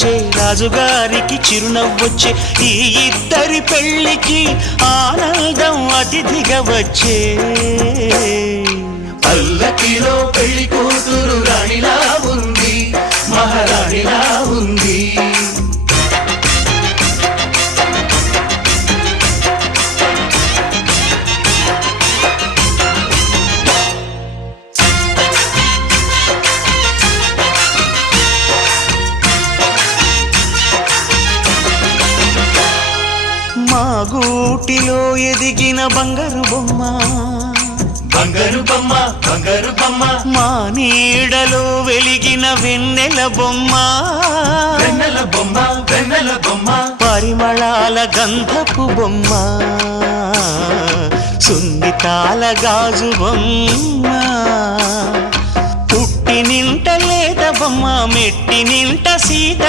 వచ్చే రాజుగారికి చిరునవ్వొచ్చే ఈ ఇద్దరి పెళ్లికి ఆనందం అతిథిగా వచ్చే పల్లకిలో పెళ్లి కూతురు రాణిలా ఉంది మహారాణిలా ఉంది మా గూటిలో ఎదిగిన బంగారు బొమ్మ బంగారు బొమ్మ బంగారు బొమ్మ మా నీడలో వెలిగిన వెన్నెల బొమ్మ వెన్నెల బొమ్మ వెన్నెల బొమ్మ పరిమళాల గంధపు బొమ్మ సున్నితాల గాజు బొమ్మ పుట్టి నింట లేద బొమ్మ మెట్టి నింట సీత